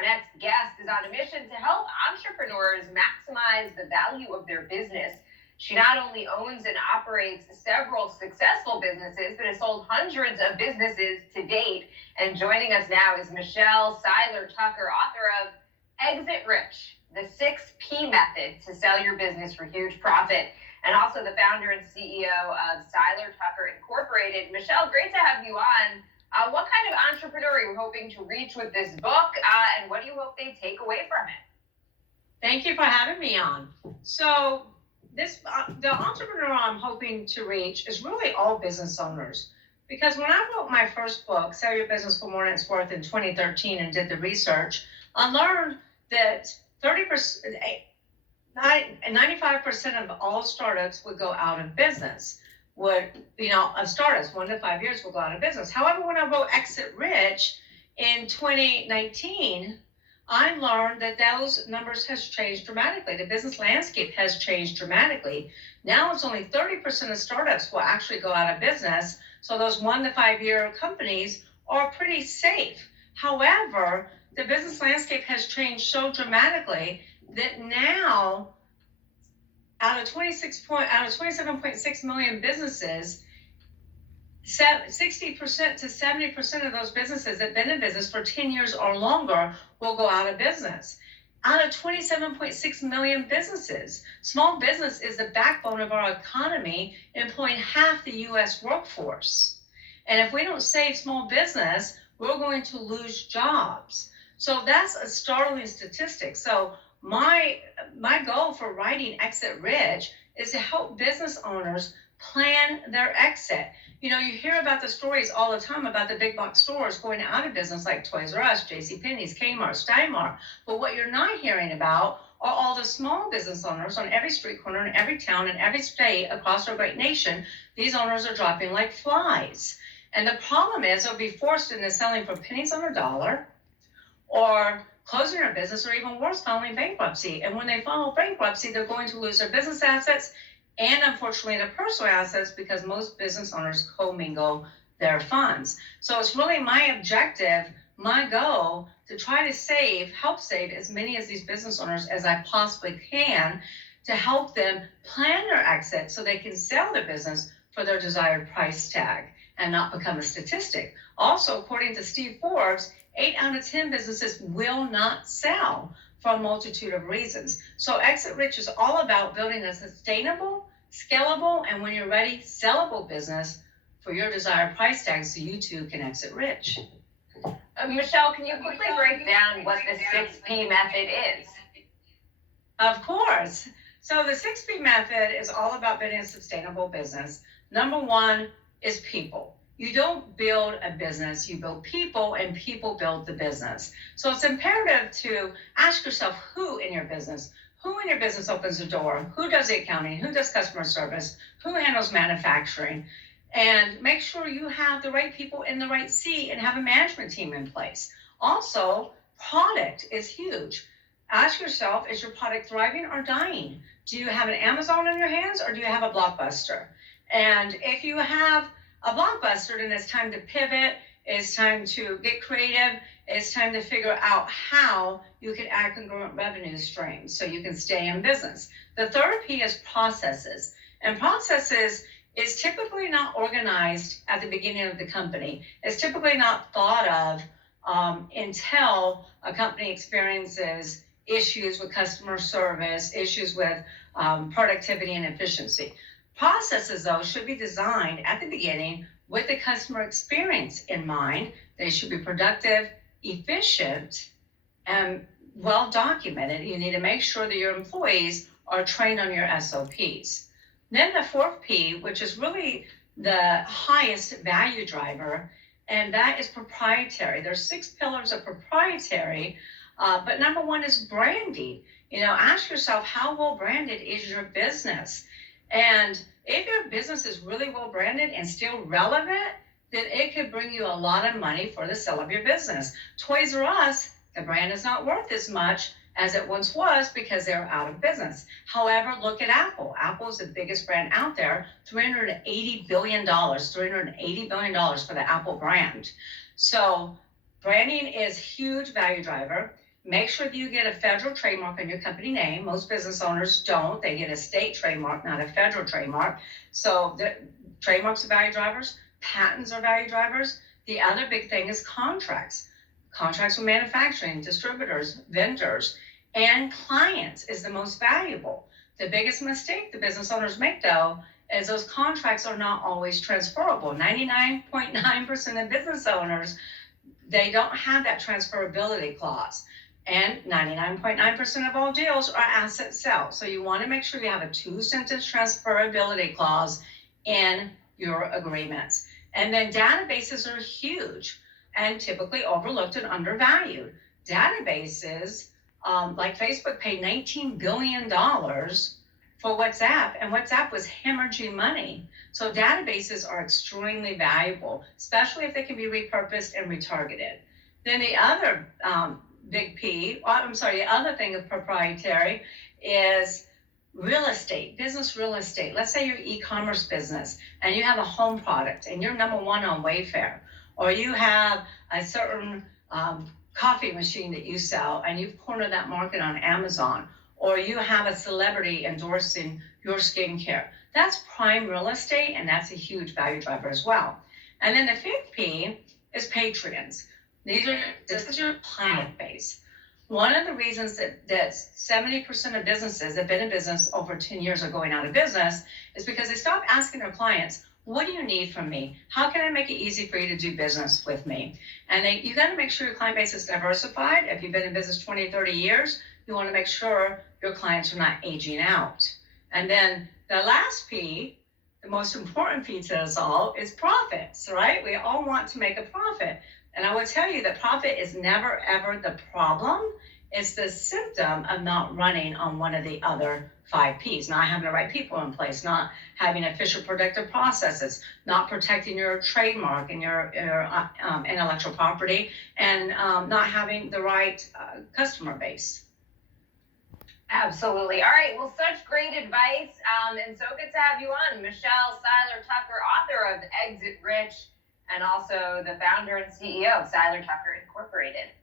Our next guest is on a mission to help entrepreneurs maximize the value of their business. She not only owns and operates several successful businesses, but has sold hundreds of businesses to date. And joining us now is Michelle Seiler Tucker, author of Exit Rich, the 6P Method to Sell Your Business for Huge Profit, and also the founder and CEO of Seiler Tucker Incorporated. Michelle, great to have you on. What kind of entrepreneur are you hoping to reach with this book, and what do you hope they take away from it? Thank you for having me on. So the entrepreneur I'm hoping to reach is really all business owners. Because when I wrote my first book, Sell Your Business for More Than It's Worth, in 2013 and did the research, I learned that 95% of all startups would go out of business. Startups 1 to 5 years will go out of business. However, when I wrote Exit Rich in 2019, I learned that those numbers has changed dramatically. The business landscape has changed dramatically. Now it's only 30% of startups will actually go out of business. So those 1 to 5 year companies are pretty safe. However, the business landscape has changed so dramatically that now out of 27.6 million businesses, 60% to 70% of those businesses that have been in business for 10 years or longer will go out of business. Out of 27.6 million businesses, small business is the backbone of our economy, employing half the U.S. workforce. And if we don't save small business, we're going to lose jobs. So that's a startling statistic. So my goal for writing Exit Rich is to help business owners plan their exit. You hear about the stories all the time about the big box stores going out of business, like Toys R Us, JCPenney's, Kmart, Steinmart. But what you're not hearing about are all the small business owners on every street corner in every town in every state across our great nation. These owners are dropping like flies. And the problem is they'll be forced into selling for pennies on a dollar, or closing their business, or even worse, filing bankruptcy. And when they file bankruptcy, they're going to lose their business assets and, unfortunately, their personal assets, because most business owners commingle their funds. So it's really my objective, my goal, to try to help save as many of these business owners as I possibly can, to help them plan their exit so they can sell their business for their desired price tag and not become a statistic. Also, according to Steve Forbes, 8 out of 10 businesses will not sell for a multitude of reasons. So Exit Rich is all about building a sustainable, scalable, and when you're ready, sellable business for your desired price tag, so you too can exit rich. Michelle, can you quickly break down what the 6P method is? Of course. So the 6P method is all about building a sustainable business. Number one is people. You don't build a business, you build people, and people build the business. So it's imperative to ask yourself who in your business opens the door, who does the accounting, who does customer service, who handles manufacturing, and make sure you have the right people in the right seat and have a management team in place. Also, product is huge. Ask yourself, is your product thriving or dying? Do you have an Amazon in your hands, or do you have a Blockbuster? And if you have a Blockbuster, then it's time to pivot, it's time to get creative, it's time to figure out how you can add congruent revenue streams so you can stay in business. The third P is processes. And processes is typically not organized at the beginning of the company. It's typically not thought of until a company experiences issues with customer service, issues with productivity and efficiency. Processes, though, should be designed at the beginning with the customer experience in mind. They should be productive, efficient, and well documented. You need to make sure that your employees are trained on your SOPs. Then the fourth P, which is really the highest value driver, and that is proprietary. There's 6 pillars of proprietary, but number one is branding. Ask yourself, how well branded is your business? And if your business is really well branded and still relevant, then it could bring you a lot of money for the sale of your business. Toys R Us, the brand is not worth as much as it once was because they're out of business. However, look at Apple. Apple is the biggest brand out there, $380 billion for the Apple brand. So branding is huge value driver. Make sure that you get a federal trademark on your company name. Most business owners don't. They get a state trademark, not a federal trademark. So the trademarks are value drivers, patents are value drivers. The other big thing is contracts. Contracts with manufacturing, distributors, vendors, and clients is the most valuable. The biggest mistake the business owners make, though, is those contracts are not always transferable. 99.9% of business owners, they don't have that transferability clause. And 99.9% of all deals are asset sales. So you want to make sure you have a 2-sentence transferability clause in your agreements. And then databases are huge and typically overlooked and undervalued. Databases, like Facebook paid $19 billion for WhatsApp, and WhatsApp was hemorrhaging money. So databases are extremely valuable, especially if they can be repurposed and retargeted. Then the other the other thing of proprietary is real estate, business real estate. Let's say you're an e-commerce business and you have a home product and you're number one on Wayfair, or you have a certain coffee machine that you sell and you've cornered that market on Amazon, or you have a celebrity endorsing your skincare. That's prime real estate, and that's a huge value driver as well. And then the 5th P is Patreons. This is your client base. One of the reasons that 70% of businesses that have been in business over 10 years are going out of business is because they stop asking their clients, what do you need from me? How can I make it easy for you to do business with me? And you got to make sure your client base is diversified. If you've been in business 20, 30 years, you want to make sure your clients are not aging out. And then the last P, the most important P to us all, is profits, right? We all want to make a profit. And I will tell you that profit is never, ever the problem. It's the symptom of not running on one of the other 5 Ps, not having the right people in place, not having efficient productive processes, not protecting your trademark and your intellectual property, and not having the right customer base. Absolutely. All right. Well, such great advice. And so good to have you on, Michelle Seiler Tucker, author of Exit Rich, and also the founder and CEO of Seiler Tucker Incorporated.